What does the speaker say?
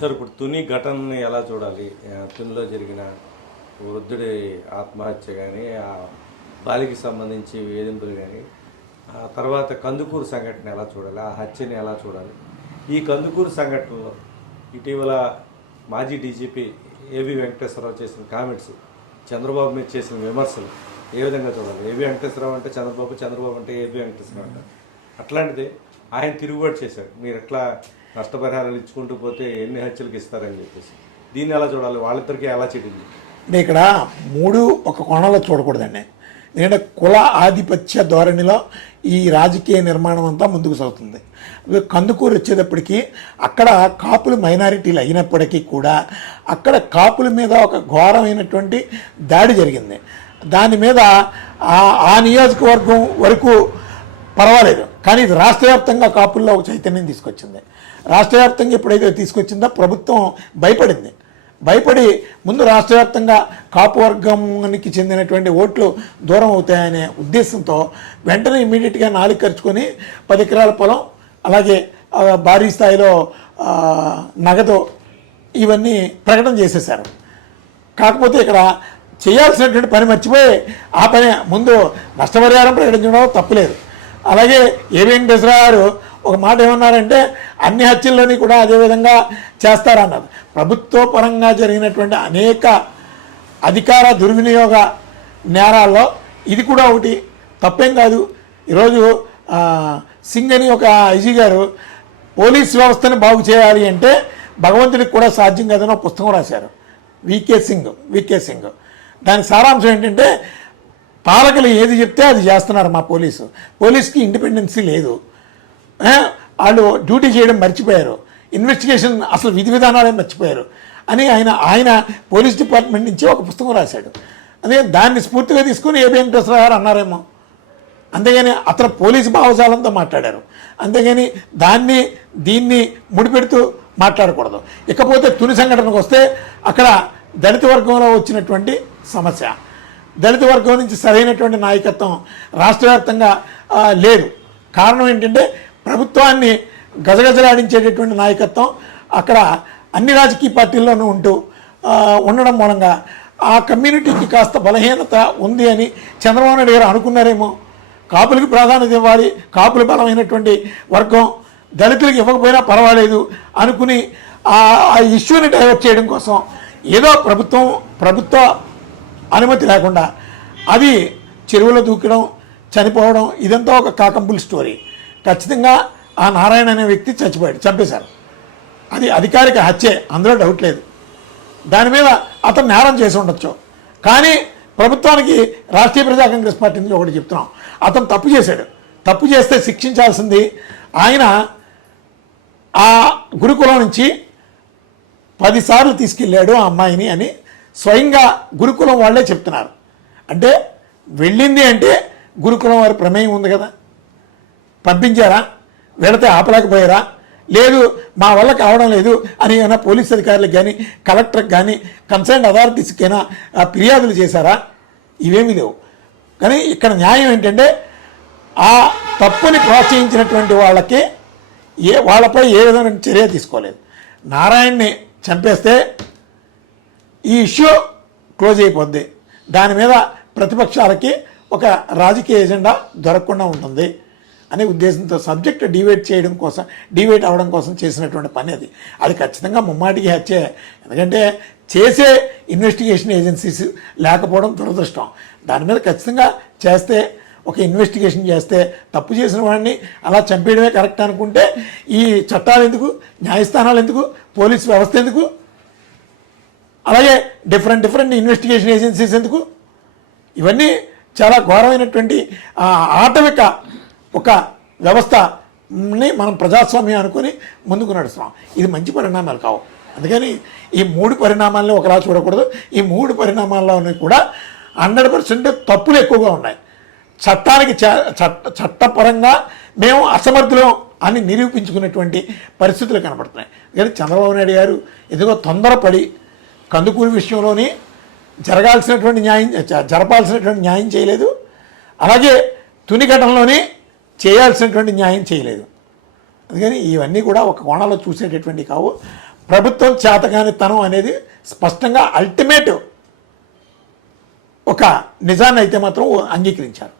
sir ఇప్పుడు తుని ఘటనని ఎలా చూడాలి తునిలో జరిగిన వృద్ధుడి ఆత్మహత్య కానీ ఆ బాలికి సంబంధించి వేధింపులు కానీ ఆ తర్వాత కందుకూరు సంఘటన ఎలా చూడాలి ఆ హత్యని ఎలా చూడాలి ఈ కందుకూరు సంఘటనలో ఇటీవల మాజీ డీజీపీ ఏబి వెంకటేశ్వరరావు చేసిన కామెంట్స్ చంద్రబాబు మీద చేసిన విమర్శలు ఏ విధంగా చూడాలి ఏబి వెంకటేశ్వరరావు అంటే చంద్రబాబు చంద్రబాబు అంటే ఏబి వెంకటేశ్వరరావు అంటే అట్లాంటిది ఆయన తిరుగుబాటు చేశారు మీరు ఎట్లా నష్టపరిహారాలు ఇచ్చుకుంటూ పోతే ఎన్ని హత్యలకు ఇస్తారని చెప్పేసి దీన్ని ఎలా చూడాలి వాళ్ళిద్దరికీ ఎలా చెప్పింది అంటే ఇక్కడ మూడు ఒక కోణంలో చూడకూడదండి ఎందుకంటే కుల ఆధిపత్య ధోరణిలో ఈ రాజకీయ నిర్మాణం అంతా ముందుకు సాగుతుంది కందుకూరు వచ్చేటప్పటికి అక్కడ కాపులు మైనారిటీలు అయినప్పటికీ కూడా అక్కడ కాపుల మీద ఒక ఘోరమైనటువంటి దాడి జరిగింది దాని మీద ఆ నియోజకవర్గం వరకు పర్వాలేదు కానీ ఇది రాష్ట్ర వ్యాప్తంగా కాపుల్లో ఒక చైతన్యం తీసుకొచ్చింది రాష్ట్ర వ్యాప్తంగా ఎప్పుడైతే తీసుకొచ్చిందో ప్రభుత్వం భయపడింది భయపడి ముందు రాష్ట్ర వ్యాప్తంగా కాపు వర్గానికి చెందినటువంటి ఓట్లు దూరం అవుతాయనే ఉద్దేశంతో వెంటనే ఇమీడియట్గా నాలుగు ఖర్చుకొని పది ఎకరాల పొలం అలాగే భారీ స్థాయిలో నగదు ఇవన్నీ ప్రకటన చేసేశారు కాకపోతే ఇక్కడ చేయాల్సినటువంటి పని మర్చిపోయి ఆ పని ముందు నష్టపరిహారం ప్రకటించడం తప్పలేదు అలాగే ఏవిఎన్ దసరా గారు ఒక మాట ఏమన్నారంటే అన్ని హత్యల్లోని కూడా అదేవిధంగా చేస్తారన్నారు ప్రభుత్వ పరంగా జరిగినటువంటి అనేక అధికార దుర్వినియోగ నేరాల్లో ఇది కూడా ఒకటి తప్పేం కాదు ఈరోజు సింగ్ అని ఒక ఐజీ గారు పోలీస్ వ్యవస్థను బాగు చేయాలి అంటే భగవంతుడికి కూడా సాధ్యం కాదని ఒక పుస్తకం రాశారు వికే సింగ్ వికే సింగ్ దాని సారాంశం ఏంటంటే పాలకులు ఏది చెప్తే అది చేస్తున్నారు మా పోలీసు పోలీస్కి ఇండిపెండెన్సీ లేదు వాళ్ళు డ్యూటీ చేయడం మర్చిపోయారు ఇన్వెస్టిగేషన్ అసలు విధి విధానాలే మర్చిపోయారు అని ఆయన ఆయన పోలీస్ డిపార్ట్మెంట్ నుంచి ఒక పుస్తకం రాశాడు అదే దాన్ని స్ఫూర్తిగా తీసుకుని ఏబిఎన్ ప్రసాద్ గారు అన్నారేమో అంతేగాని అతను పోలీసు భావజాలంతో మాట్లాడారు అంతేగాని దాన్ని దీన్ని ముడిపెడుతూ మాట్లాడకూడదు ఇకపోతే తుని సంఘటనకు వస్తే అక్కడ దళిత వర్గంలో వచ్చినటువంటి సమస్య దళిత వర్గం నుంచి సరైనటువంటి నాయకత్వం రాష్ట్ర లేదు కారణం ఏంటంటే ప్రభుత్వాన్ని గజగజలాడించేటటువంటి నాయకత్వం అక్కడ అన్ని రాజకీయ పార్టీల్లోనూ ఉంటూ ఉండడం మూలంగా ఆ కమ్యూనిటీకి కాస్త బలహీనత ఉంది అని చంద్రబాబు నాయుడు గారు అనుకున్నారేమో కాపులకు ప్రాధాన్యత ఇవ్వాలి కాపులు బలమైనటువంటి వర్గం దళితులకు ఇవ్వకపోయినా పర్వాలేదు అనుకుని ఆ ఇష్యూని డైవర్ట్ చేయడం కోసం ఏదో ప్రభుత్వం ప్రభుత్వ అనుమతి లేకుండా అది చెరువులో దూకడం చనిపోవడం ఇదంతా ఒక కాకంపుల్ స్టోరీ ఖచ్చితంగా ఆ నారాయణ అనే వ్యక్తి చచ్చిపోయాడు చంపేశారు అది అధికారిక హత్యే అందులో డౌట్ లేదు దాని మీద అతను నేరం చేసి ఉండొచ్చు కానీ ప్రభుత్వానికి రాష్ట్రీయ ప్రజా కాంగ్రెస్ పార్టీ నుంచి ఒకటి చెప్తున్నాం అతను తప్పు చేశాడు తప్పు చేస్తే శిక్షించాల్సింది ఆయన ఆ గురుకులం నుంచి పదిసార్లు తీసుకెళ్ళాడు ఆ అమ్మాయిని అని స్వయంగా గురుకులం వాళ్ళే చెప్తున్నారు అంటే వెళ్ళింది అంటే గురుకులం వారి ప్రమేయం ఉంది కదా పంపించారా వెళితే ఆపలేకపోయారా లేదు మా వల్ల కావడం లేదు అని ఏమైనా పోలీస్ అధికారులకు కానీ కలెక్టర్కి కానీ కన్సర్న్ అథారిటీస్కైనా ఫిర్యాదులు చేశారా ఇవేమీ లేవు కానీ ఇక్కడ న్యాయం ఏంటంటే ఆ తప్పుని ప్రోత్సహించినటువంటి వాళ్ళకి ఏ వాళ్ళపై ఏ విధమైన చర్య తీసుకోలేదు నారాయణ్ని చంపేస్తే ఈ ఇష్యూ క్లోజ్ అయిపోద్ది దాని మీద ప్రతిపక్షాలకి ఒక రాజకీయ ఎజెండా దొరకకుండా ఉంటుంది అనే ఉద్దేశంతో సబ్జెక్ట్ డివేట్ చేయడం కోసం డివేట్ అవడం కోసం చేసినటువంటి పని అది అది ఖచ్చితంగా ముమ్మాటికి హత్య ఎందుకంటే చేసే ఇన్వెస్టిగేషన్ ఏజెన్సీస్ లేకపోవడం దురదృష్టం దాని మీద ఖచ్చితంగా చేస్తే ఒక ఇన్వెస్టిగేషన్ చేస్తే తప్పు చేసిన వాడిని అలా చంపేయడమే కరెక్ట్ అనుకుంటే ఈ చట్టాలు ఎందుకు న్యాయస్థానాలు ఎందుకు పోలీస్ వ్యవస్థ ఎందుకు అలాగే డిఫరెంట్ డిఫరెంట్ ఇన్వెస్టిగేషన్ ఏజెన్సీస్ ఎందుకు ఇవన్నీ చాలా ఘోరమైనటువంటి ఆటవిక ఒక వ్యవస్థని మనం ప్రజాస్వామ్యం అనుకుని ముందుకు నడుస్తున్నాం ఇది మంచి పరిణామాలు కావు అందుకని ఈ మూడు పరిణామాలను ఒకలా చూడకూడదు ఈ మూడు పరిణామాల్లోనే కూడా హండ్రెడ్ పర్సెంట్ తప్పులు ఎక్కువగా ఉన్నాయి చట్టానికి చట్టపరంగా మేము అసమర్థులం అని నిరూపించుకునేటువంటి పరిస్థితులు కనపడుతున్నాయి కానీ చంద్రబాబు నాయుడు గారు ఎదుగో తొందరపడి కందుకూరు విషయంలోని జరగాల్సినటువంటి న్యాయం జరపాల్సినటువంటి న్యాయం చేయలేదు అలాగే తుని ఘటనలోనే చేయాల్సినటువంటి న్యాయం చేయలేదు అందుకని ఇవన్నీ కూడా ఒక కోణంలో చూసేటటువంటి కావు ప్రభుత్వం చేతగాని తనం అనేది స్పష్టంగా అల్టిమేట్ ఒక నిజాన్ని అయితే మాత్రం అంగీకరించారు